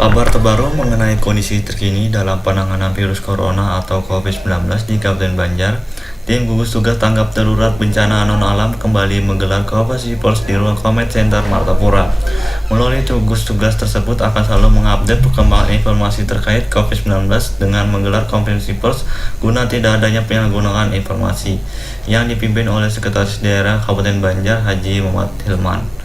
Kabar terbaru mengenai kondisi terkini dalam penanganan virus corona atau COVID-19 di Kabupaten Banjar. Tim gugus tugas tanggap darurat bencana non-alam kembali menggelar konferensi pers di ruang Comment Center Martapura. Melalui gugus tugas tersebut akan selalu mengupdate perkembangan informasi terkait COVID-19 dengan menggelar konferensi pers guna tidak adanya penyalahgunaan informasi yang dipimpin oleh Sekretaris Daerah Kabupaten Banjar Haji Muhammad Hilman.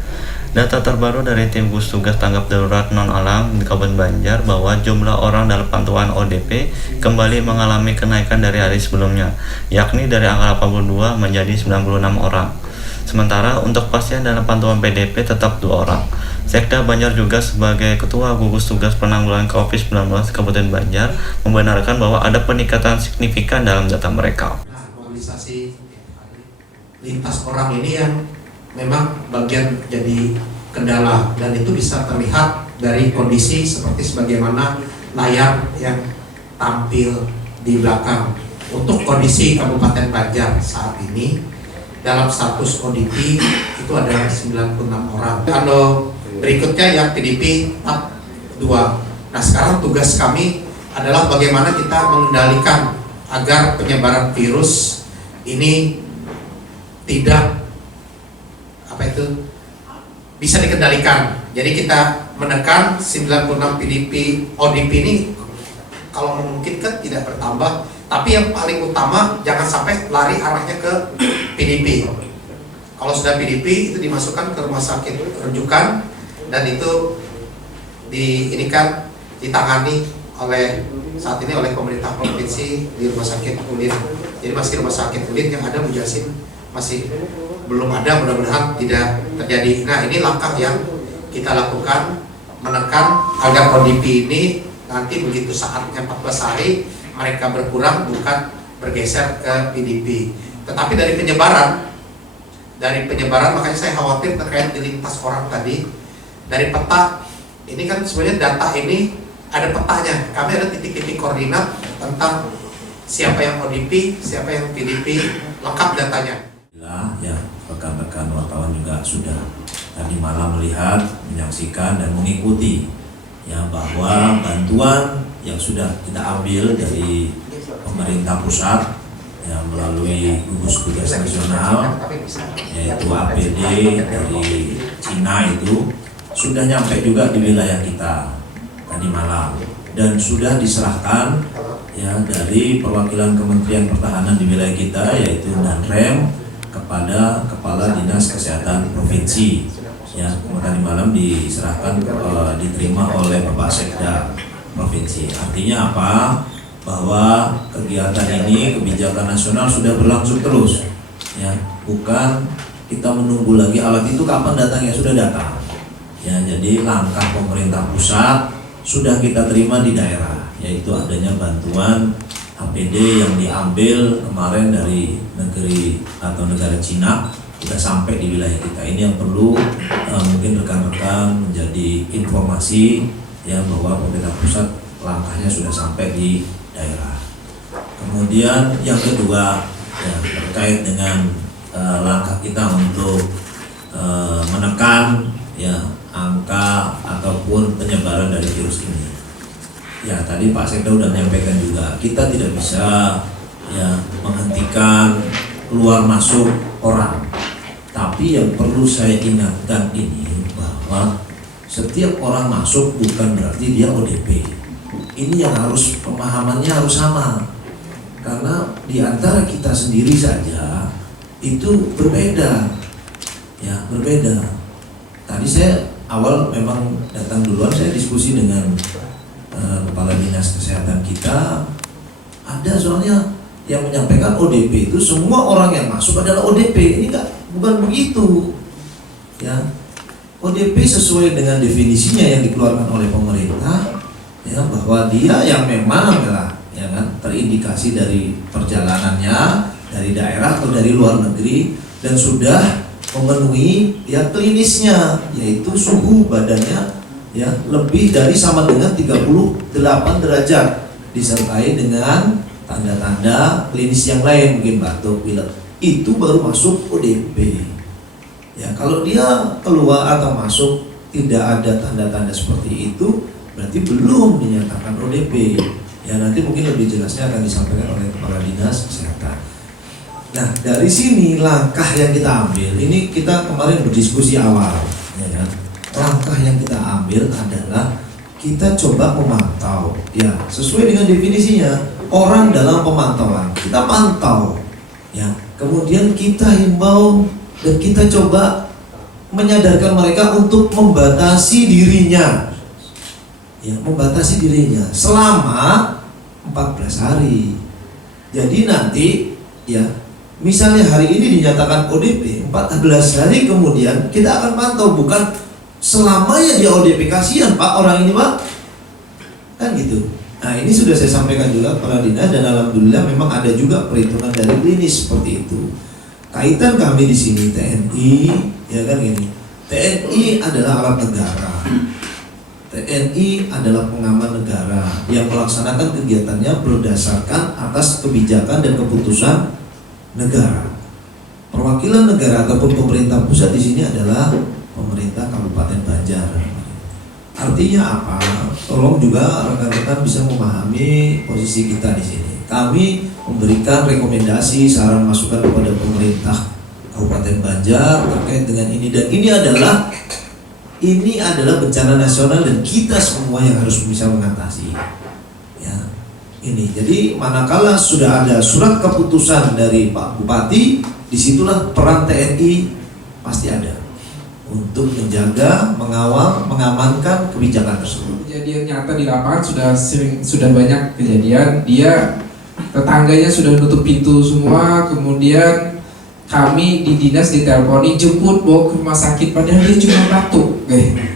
Data terbaru dari tim gugus tugas tanggap darurat non-alam di Kabupaten Banjar bahwa jumlah orang dalam pantauan ODP kembali mengalami kenaikan dari hari sebelumnya, yakni dari angka 82 menjadi 96 orang. Sementara untuk pasien dalam pantauan PDP tetap 2 orang. Sekda Banjar juga sebagai Ketua Gugus Tugas Penanggulangan COVID-19 Kabupaten Banjar membenarkan bahwa ada peningkatan signifikan dalam data mereka. Mobilisasi lintas orang ini yang memang bagian jadi kendala, dan itu bisa terlihat dari kondisi seperti sebagaimana layar yang tampil di belakang. Untuk kondisi Kabupaten Banjar saat ini dalam status ODP itu ada 96 orang. Kalau berikutnya yang PDP tahap 2. Nah, sekarang tugas kami adalah bagaimana kita mengendalikan agar penyebaran virus ini tidak bisa dikendalikan. Jadi kita menekan 96 PDP ODP ini kalau memungkinkan tidak bertambah, tapi yang paling utama jangan sampai lari arahnya ke PDP. Kalau sudah PDP itu dimasukkan ke rumah sakit rujukan, dan itu ditangani oleh saat ini oleh pemerintah provinsi di rumah sakit Ulin. Jadi masih rumah sakit Ulin yang ada Mujasin masih belum ada, mudah-mudahan tidak terjadi. Nah, ini langkah yang kita lakukan, menekan agar ODP ini nanti begitu saatnya 14 hari mereka berkurang, bukan bergeser ke PDP. Tetapi dari penyebaran makanya saya khawatir terkait di lintas orang tadi. Dari peta ini kan sebenarnya data ini ada petanya, kami ada titik-titik koordinat tentang siapa yang ODP, siapa yang PDP, lengkap datanya. Ya, rekan-rekan wartawan juga sudah tadi malam melihat, menyaksikan dan mengikuti ya bahwa bantuan yang sudah kita ambil dari pemerintah pusat ya melalui gugus tugas nasional yaitu APD dari Cina itu sudah nyampe juga di wilayah kita tadi malam, dan sudah diserahkan ya dari perwakilan Kementerian Pertahanan di wilayah kita yaitu Danrem kepada Kepala Dinas Kesehatan Provinsi ya. Tadi malam diserahkan diterima oleh Bapak Sekda Provinsi. Artinya apa? Bahwa kegiatan ini, kebijakan nasional sudah berlangsung terus ya, bukan kita menunggu lagi alat itu kapan datangnya, sudah datang ya. Jadi langkah pemerintah pusat sudah kita terima di daerah, yaitu adanya bantuan APD yang diambil kemarin dari negeri atau negara Cina sudah sampai di wilayah kita. Ini yang perlu mungkin rekan-rekan menjadi informasi ya, bahwa pemerintah pusat langkahnya sudah sampai di daerah. Kemudian yang kedua ya, terkait dengan langkah kita untuk menekan ya angka ataupun penyebaran dari virus ini. Ya, tadi Pak Sekda sudah menyampaikan juga, kita tidak bisa ya menghentikan keluar masuk orang. Tapi yang perlu saya ingatkan ini bahwa setiap orang masuk bukan berarti dia ODP. Ini yang harus pemahamannya harus sama. Karena di antara kita sendiri saja itu berbeda. Ya, berbeda. Tadi saya awal memang datang duluan, saya diskusi dengan Kepala Dinas Kesehatan kita, ada soalnya yang menyampaikan ODP itu semua orang yang masuk adalah ODP. Ini bukan begitu ya. ODP sesuai dengan definisinya yang dikeluarkan oleh pemerintah ya, bahwa dia yang memang adalah ya kan terindikasi dari perjalanannya dari daerah atau dari luar negeri dan sudah memenuhi ya klinisnya, yaitu suhu badannya ya lebih dari sama dengan 38 derajat disertai dengan tanda-tanda klinis yang lain, mungkin batuk, pilek, itu baru masuk ODP. Ya, kalau dia keluar atau masuk tidak ada tanda-tanda seperti itu, berarti belum dinyatakan ODP. Ya nanti mungkin lebih jelasnya akan disampaikan oleh Kepala Dinas Kesehatan. Nah dari sini langkah yang kita ambil, ini kita kemarin berdiskusi awal, ya kan? Langkah yang kita ambil adalah kita coba memantau, ya sesuai dengan definisinya orang dalam pemantauan. Kita pantau, ya. Kemudian kita himbau dan kita coba menyadarkan mereka untuk membatasi dirinya, ya membatasi dirinya selama 14 hari. Jadi nanti, ya misalnya hari ini dinyatakan ODP, 14 hari kemudian kita akan pantau, bukan selamanya dia ODP. Kasihan Pak orang ini Pak, kan gitu. Nah ini sudah saya sampaikan juga kepada dinas dan alhamdulillah memang ada juga perhitungan dari klinis seperti itu. Kaitan kami di sini TNI, ya kan ini. TNI adalah alat negara. TNI adalah pengaman negara yang melaksanakan kegiatannya berdasarkan atas kebijakan dan keputusan negara. Perwakilan negara ataupun pemerintah pusat di sini adalah pemerintah Kabupaten Banjar. Artinya apa? Tolong juga rekan-rekan bisa memahami posisi kita di sini. Kami memberikan rekomendasi, saran, masukan kepada pemerintah Kabupaten Banjar terkait dengan ini, dan ini adalah bencana nasional dan kita semua yang harus bisa mengatasi. Ya, ini. Jadi manakala sudah ada surat keputusan dari Pak Bupati, disitulah peran TNI pasti ada untuk menjaga, mengawal, mengamankan kebijakan tersebut. Kejadian nyata di lapangan sudah banyak kejadian. Dia tetangganya sudah nutup pintu semua, kemudian kami di dinas diteleponi jemput bawa ke rumah sakit, padahal dia cuma batuk,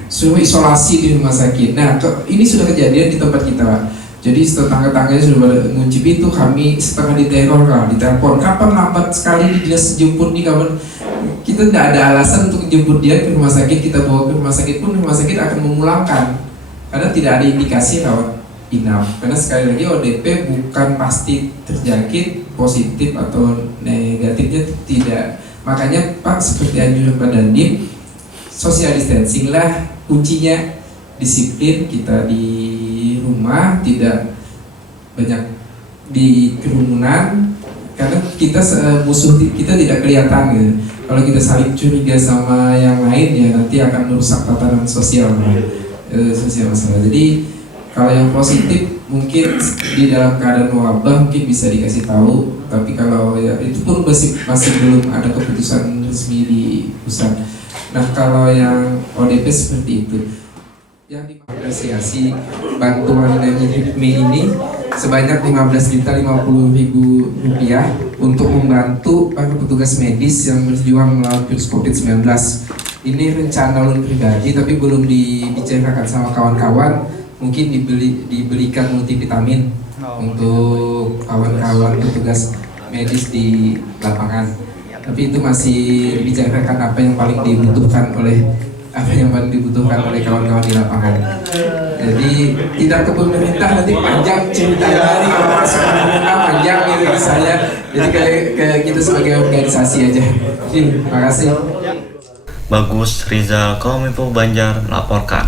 suruh isolasi di rumah sakit. Nah ini sudah kejadian di tempat kita. Jadi tetangga-tetangganya sudah pada ngunci pintu, kami setengah diteror lah, ditelepon. Kapan lambat sekali di dinas jemput nih kapan? Kita tidak ada alasan untuk jemput dia ke rumah sakit. Kita bawa ke rumah sakit pun rumah sakit akan memulangkan karena tidak ada indikasi rawat inap. Karena sekali lagi ODP bukan pasti terjangkit, positif atau negatifnya tidak. Makanya Pak seperti anjuran Pak Dandim, social distancing lah kuncinya, disiplin kita di rumah, tidak banyak di kerumunan karena kita musuh kita tidak kelihatan gitu. Kalau kita saling curiga sama yang lain ya nanti akan merusak tatanan sosial masalah. Jadi kalau yang positif mungkin di dalam keadaan wabah mungkin bisa dikasih tahu, tapi kalau ya itu pun masih belum ada keputusan resmi di pusat. Nah kalau yang ODP seperti itu, yang diapresiasi bantuan dari HIPMI ini sebanyak 15.050.000 rupiah untuk membantu para petugas medis yang berjuang melawan virus COVID-19. Ini rencana ulun pribadi tapi belum dibicarakan sama kawan-kawan. Mungkin dibelikan multivitamin untuk kawan-kawan petugas medis di lapangan. Tapi itu masih dibicarakan apa yang paling dibutuhkan oleh kawan-kawan di lapangan. Jadi tidak ke pemerintah nanti panjang cerita dari pemerintah panjang gitu saya. Jadi kayak kita sebagai organisasi aja. Terima kasih. Bagus Rizal, Kominfo Banjar melaporkan.